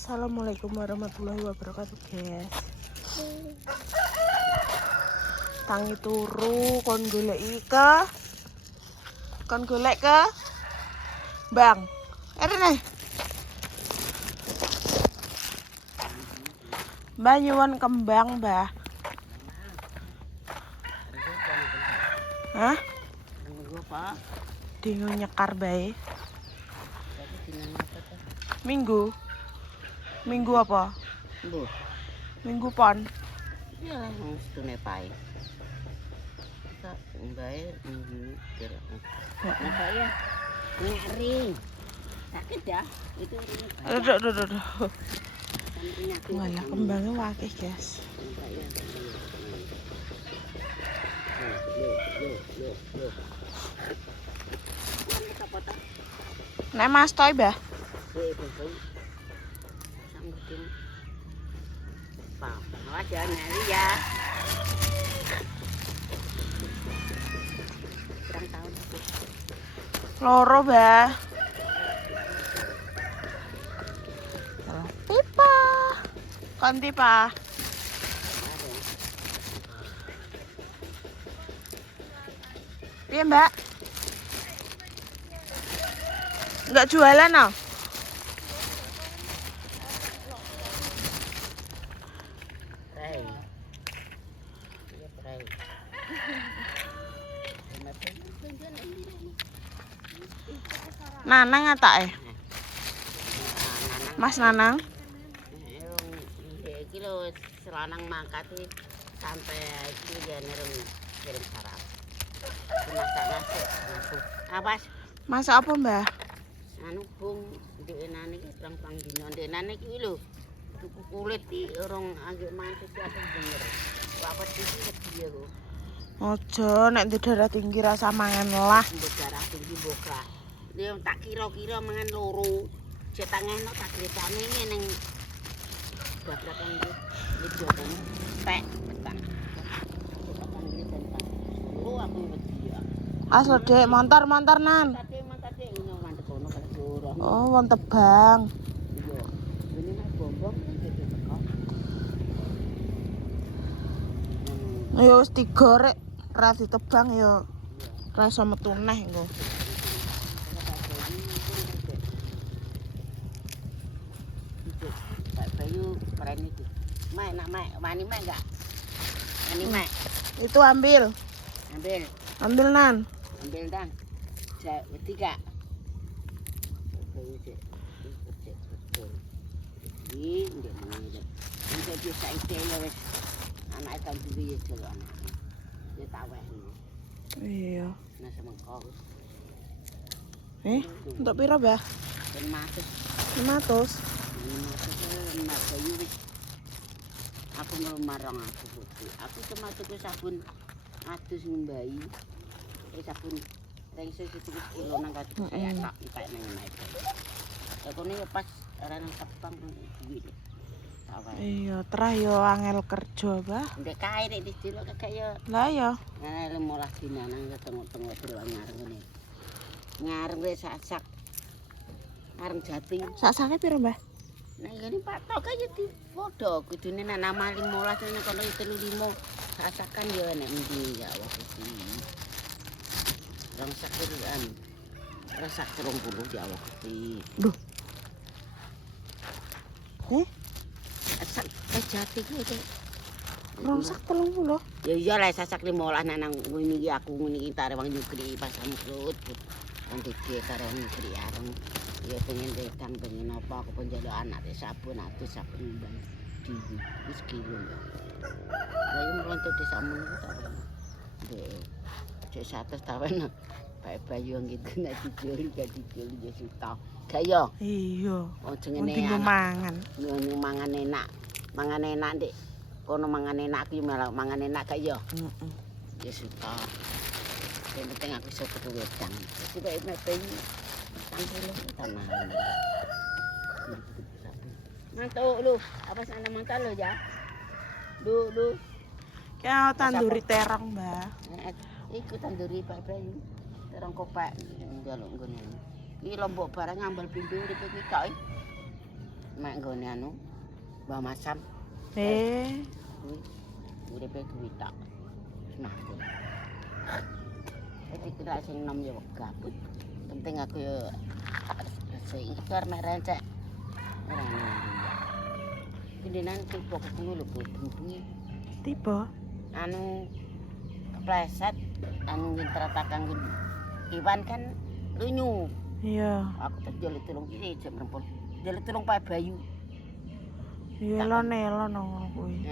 Assalamualaikum warahmatullahi wabarakatuh, guys. Tangi turu kon golek ke Bang. Rene. Mbah nyuwun kembang, Mbah. Hah? Dino nyekar bae. Minggu. Minggu apa? Minggu pon. Ya, setune pae. Tak mbae minggu kira. Apa ya? Nyari. Sakit ya? Itu Aduh. Malah kembangnya wakih, guys. Nek Mas Toy, Mbah. Awas ya, nyari ya. Kurang tahun. Loro, Mbah. Pipa. Konti, Pak. Piye, Mbak? Enggak jualan, no? Pray. Iya, pray. Nanang atake? Mas Nanang. Iki lho selanang mangkat sampai iki ya nerung kirim sarap. Masak. Awas. Masak apa, Mbah? Anu bung ndenane iki pirang-pirang dina ndenane iki lho. Tuku kulit iki urung anggek mantis ya bener. Apa iki wedi kok. Ojo nek ndek darah tinggi rasa mangan lah. Ndek darah tinggi boga. Dia tak kira-kira mangan loro. Cetak ngene tak critane ning bablakan iki jodone tek tak. Oh aku wedi ya. Aslo Dek, montor nan. Tadi ngono mandek kono kali ora. Oh, wong Tebang. Iya. Ini mah bombong gitu teko. Yo wis digorek, ra ditebang yo. Rasa metu neh engko. Pak Bayu keren itu. Mak, nak mak, wani mak enggak? Wani mak. Itu ambil. Ambil nan. Ambil dang. Saya ketiga. Ini dia mengira. Ini dia saite ya wes. Anak kan duwe ya anak. Dia taweh ini. Iya. Nah semengkau. Untuk pira, Mbah? 500. 500. Mak Bayu wis. Aku marang aku. Aku cuma tuku sabun atus ngembai. Sabun rengse itu kilo nang kadu saya tak ipak nang naik. Ya kono ya pas arane Sepang duit. Iya, terah yo angel kerja, Mbah. Ndek kae nek didelok kagak ya. Lah ya. Nah, 15 dina nang tengok-tengok delok ngareng ngene. Ngareng wis sasak. Ngareng jati. Sak-sake pira, Mbah? Nah, ini patok aja di foto. Kudune nang nama 15 nang kono 35. Sasakan ya nek endi ya waktu iki. Rong sakiran. Rasak 30 ya waktu iki. Duh. Sasak jati ku Dek. Rongsak 30. Ya iyalah sasak 15 nang ngene iki aku ngene iki tare wong nyugri pas amrut. Wong gede karo nyugri areng. Ya pengen tekan pengen apa aku penjaluk anak sabun atus sabun bang di wis kilo ya. Lah yo mrontok desa mun ta. Cek 100 tawen Pak Bayu gitu nek dijoli gak dijoli ya suta. Gak yo. Iya. Oh jengene mangan. Yo mangan enak. Mangan enak Dik. Kono mangan enak aku malah mangan enak gak yo. Heeh. Ya suta. Yang penting aku iso tuku wedang. Wis Pak Bayu tanah. Mantuk lu, apa sana mantuk lu ya? Lu. Kayak tanduri terong, Mbah. Iku tanduri Pak Bayu. Terong kopek njaluk nggone. Iki lombok barang ngambal pindho iki kok. mek nggone anu Mbah Masam. Kuwi uripe kuwi tok. Mati. Iki kira sing nom ya gabut. Penting aku yo sing ikar mek rencek. Ora ngono. Gendenan tiba ketemu lho bengi. Tiba Anu kepleset anu ngintratakan Iwan kan lunyu. iya. Aku tak njaluk tulung iki jek merempul. Njaluk tulung Pak Bayu. Iya lon ngono kuwi.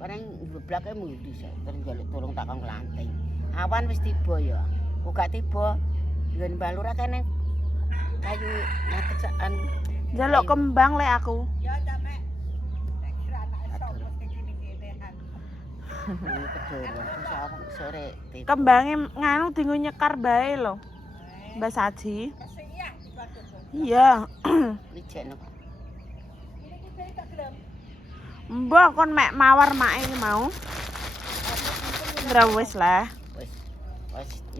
Bareng geblake mudi terus njaluk tulung tak kong lanting. Awan wis tiba ya. Kok gak tiba nggon Mbah Lurah kene kayu ngatekan. Njaluk kembang lek aku. Ya sampe nek kira anak esok mesti gini-ginian. Ini kedoro terus sore tiba. Kembange nganu dienggo nyekar bae lho. Mbak Saji. Kasih ya dibantu. Iya. Lijekno Pak. Ini kita tak gelem. Mbah kon mek mawar mak iki mau. Ora wis lah. Wis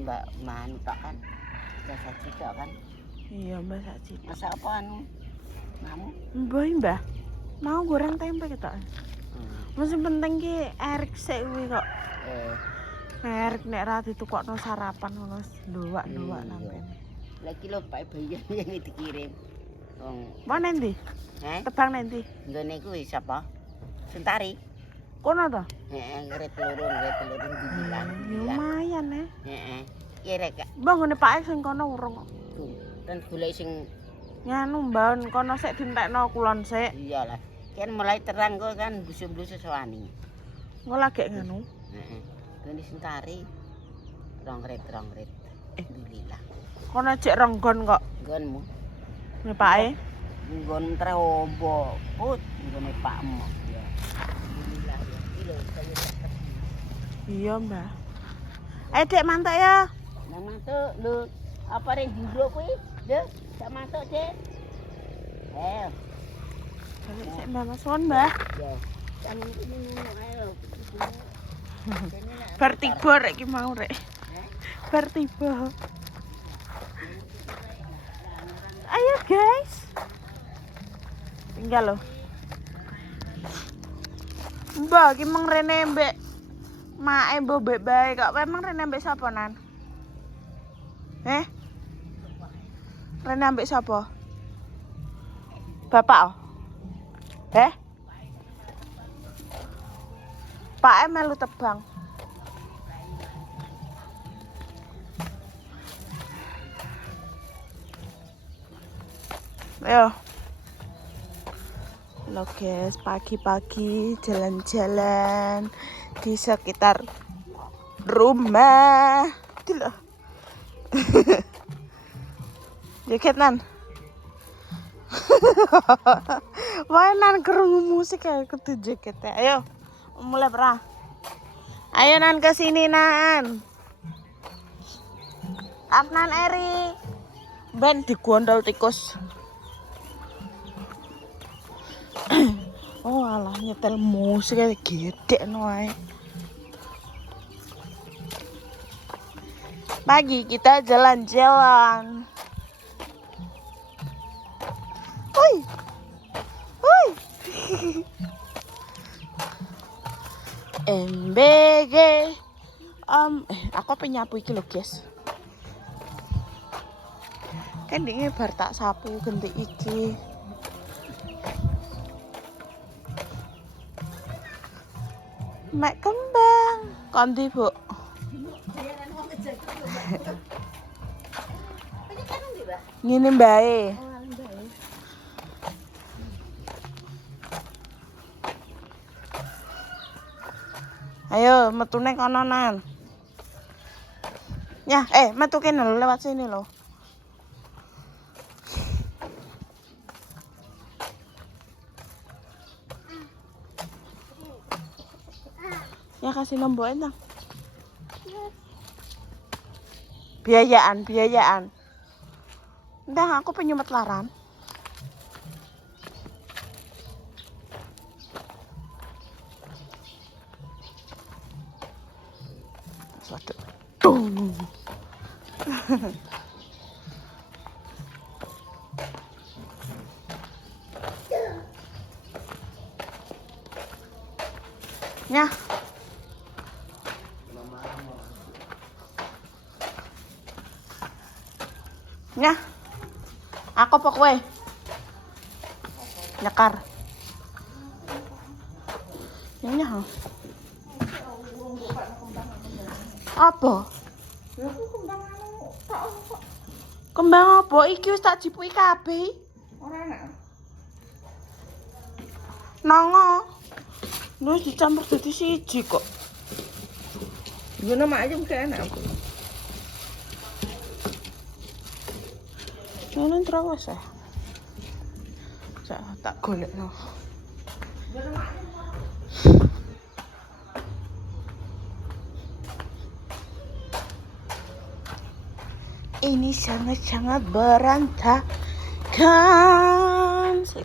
Mbak Manu tak kan. Jasa cita kan. Iya Mbak Saji. Masa apa anu? Kamu? Mbah. Mau goreng tempe ketok. Masih penting ki Erik sik kuwi kok. Erik nek ra ditukokno sarapan ngono nduwak-nduwak nang kene. Lagi lho Pak Bayu yang dikirim. Wong, Mau nendi? Tebang nendi? nggone kuwi sapa? Sentari. Kono to? Ngret telurun dibilang. Lumayan Kira gak Mbah ngene Pak sing kono urung kok. dan golek sing Nganu mbah kono sik dintekno kulon sik. iyalah. Kan mulai terang kok kan busuk-busuk sewani. Engko lagi nganu. Heeh. Gone Sentari. Rongret. Alhamdulillah. Kono jek renggon kok. Nggonmu. Ngene Pak Nggon trombo put nggone Pakmu. Ya. Alhamdulillah ya. Iki lho saya dapat. Iya Mbah. Dek mantuk ya. Nang mantuk lho. Apa rek juro kuwi? Lho, sak mantuk, Dik. Balik sik Mbah Maswon Mbah. Ya. Kan ini ayo. Vertigo rek iki mau rek. Vertigo. Ayo guys. Tinggal loh. Mbak, ki meng rene mbek mae mbok bae kok. Memang rene mbek sapa nan? Rene ambek sapa? Bapak. Pak melu tebang. Ayo. Halo guys, pagi-pagi jalan-jalan di sekitar rumah. Tidak. Jaketan. Mainan kerungu musik kayak kudu jaketnya. Ayo, mulai perah. Ayo Nan ke sini Nan. Nan Eri. Ben digondol tikus. Oh alah nyetel musik kayak gede noai. Pagi kita jalan-jalan. Woi. MBG. Aku penyapu iki lho, guys. Kan dinge bar tak sapu ganti iki. Mek kembang. Kondi, Bu? Ngene mbae. Ayo, metune kono Nan. Ya, metu kene lho lewat sini lho. Ya kasih nombok entang. Biayaan. Entah aku penyumet laran. Waduh. Nyah. Nyah. Aku apa kowe? Nyekar. Nyah. Apa? Kembang apa? Iki wis tak jipuki kabeh. Ora enak. Nongo. Wis dicampur dadi siji kok. Ngono mak aja mesti enak. Ngono terus ya. Tak golekno. Ini sangat-sangat berantakan,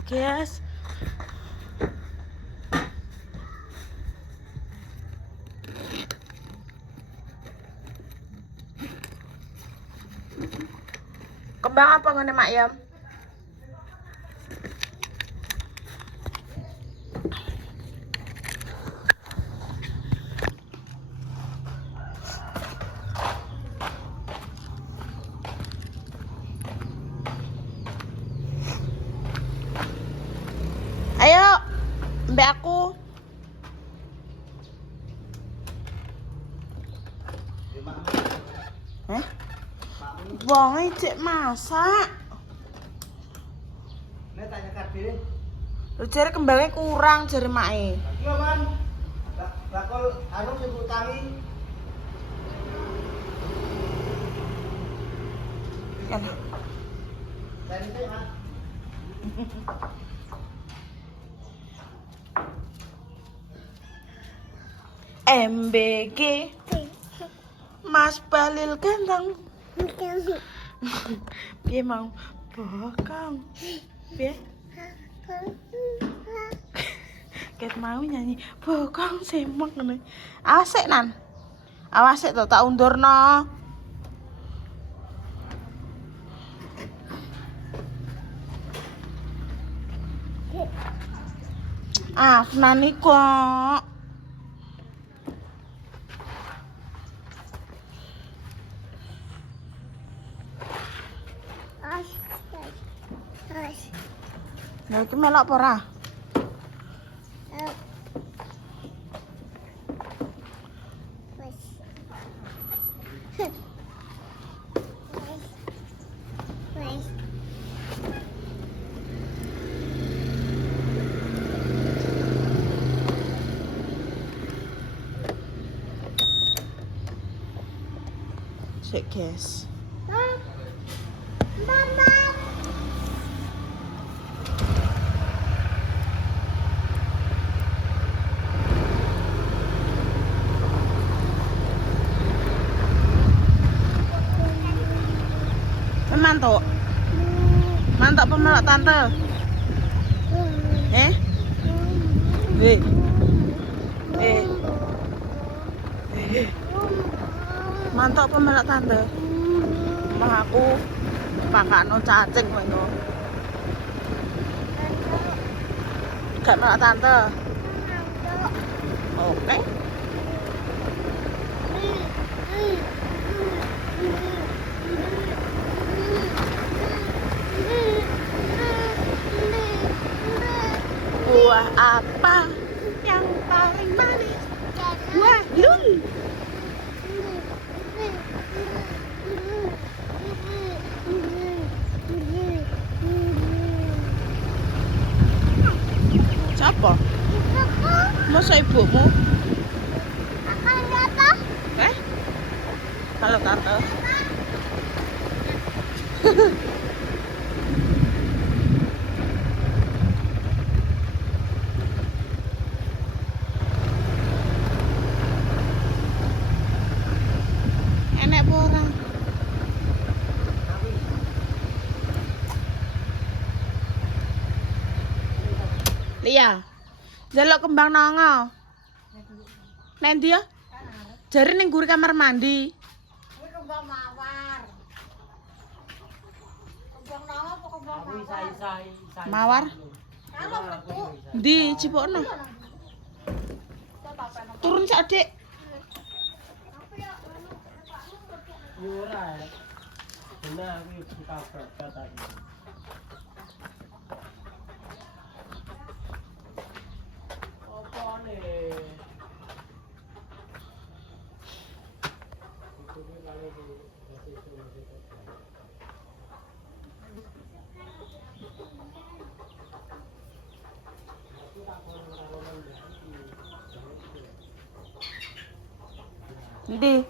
guys. Kembang apa ngene Mak Yam? Ayo, mbak aku. Wong cek masak. Nek tak nyekar dhewe. Lho jare kembangnya kurang jare make. Iya, Man. Bakul anu sing utangi. Kan. Dari sik, Man. MBG Mas Balil ganteng. Piye mau bokong. Piye? Ket mau nyanyi bokong semek ngono. Asik nan. Awas sik to tak undurno. Ah, nani kok. Nah, iki melok apa ora? Sik, guys. Mantuk. Mantuk pemelok tante. Eh? Eh. Eh. Mantuk pemelok tante. Mah aku pakakno cacing kowe no. Gak melok tante. Oke. Buah apa yang paling manis? Buah lul. Siapa? Masa ibumu? Eh? Halo tante. Enek apa ora? Lia. Delok kembang nongo. Nek ndi ya? Jare ning guri kamar mandi. Kuwi kembang mawar. Kembang nawa apa kembang mawar? Mawar. Kalau metu Ndi cipokno? coba Turun Cak Dik. Yura. Benar aku buka kata ini. Apa nih? Ndi?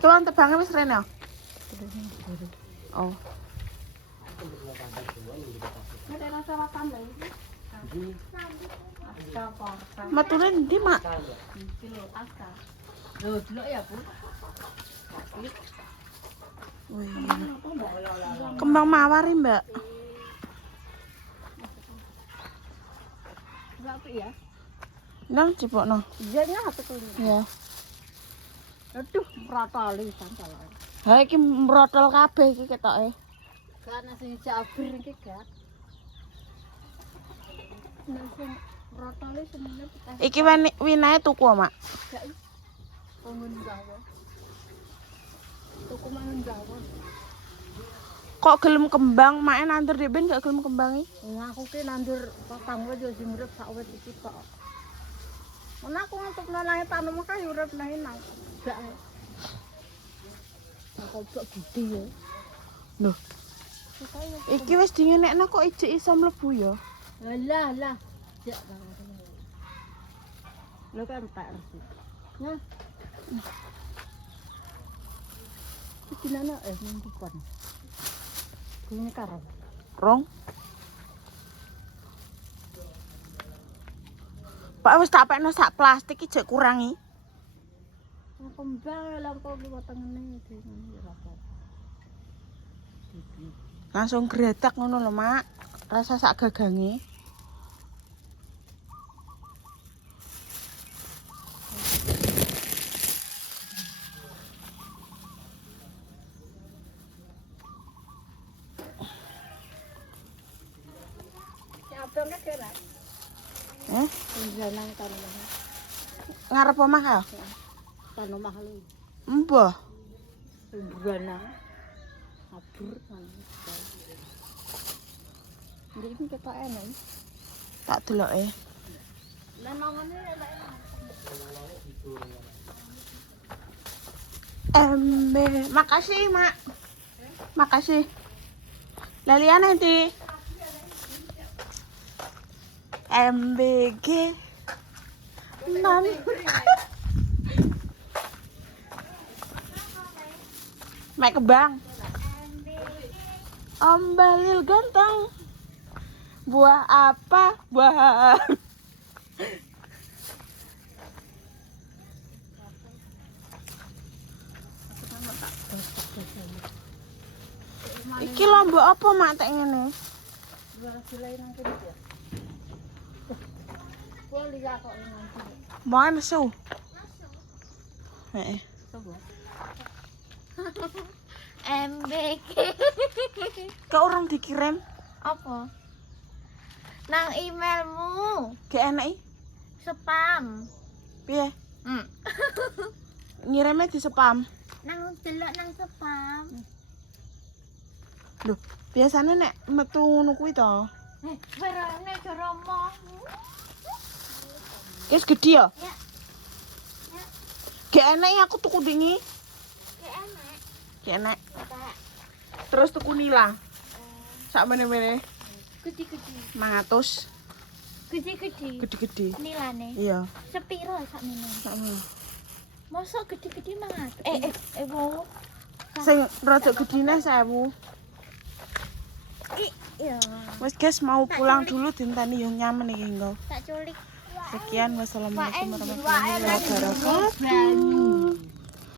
Tuan tebangnya wis rene. Oh. Ada rasa apa lagi? Mature ndi, Mak? Kilo asa. Loh, dulu ya, Bu. Wih. Kembang mawar, Mbak. Berapa ya? Nang cipokno. Iya, apa tuh? Ya. Aduh, meratali santal. Ha iki mrotol kabeh iki ketoke. Karena sing jabir iki gak. Nah, sing meratali semuanya kita Iki winae tuku, Mak. gak bangun Jawa. Tuku mangan Jawa. Kok gelem kembang, Mak nandur dhewe ben gak gelem kembangi? Aku ki nandur kakang wae yo sing urip sak wit iki kok. Ana aku ngantuk nang tanam kae urip nang nang. Gak. Aku kok gede ya. Loh, iki wis dingenekno kok ijek iso mlebu ya? Lah. Jak banget. Lho kan tak resi. Nah. Iki nana minggu depan. Ini karo. Rong. Pak wis tak pekno sak plastik iki jek kurangi. Kembang lampu ki wetengene iki apa. Langsung gretak ngono lho, Mak. Rasa sak gagange. Abang ka kira. Penjanang tanah. Ngarep omah ya? Tanah mahal. Mbah. Penjanang. Abur kan. Ndek iki ketok enak. Tak deloke. Lenongane enak. Makasih, Mak. Makasih. Laliane nanti. MBG. Nan. Mek kebang. Om Balil ganteng. Buah apa? Buah. Iki lombok apa, Mak, tek ngene? Mana su? Heeh. MBG Kok orang dikirim? apa? Nang emailmu Gak enak iki. spam. Piye? Hmm. Ngirime di spam. Nang delok nang spam. Loh, biasanya nek metu ngono kuwi to. Berane cara omong. Wis gede ya? Ya. Gak enak ya aku tuku dingi. Ki enak. Gak enak. Tak. Terus tuku nila. Sak meneh-meneh Gede-gede. 500. Gede-gede. Gede-gede. Nilane. Iya. Sepiro sakmene? Heeh. Mosok gede-gede mangat. Wo. Sing rada gedine 1000. Iya. Wes guys, mau pulang dulu dinteni yo nyamen iki engko. Tak culik. Sekian, wassalamualaikum Waen warahmatullahi wabarakatuh.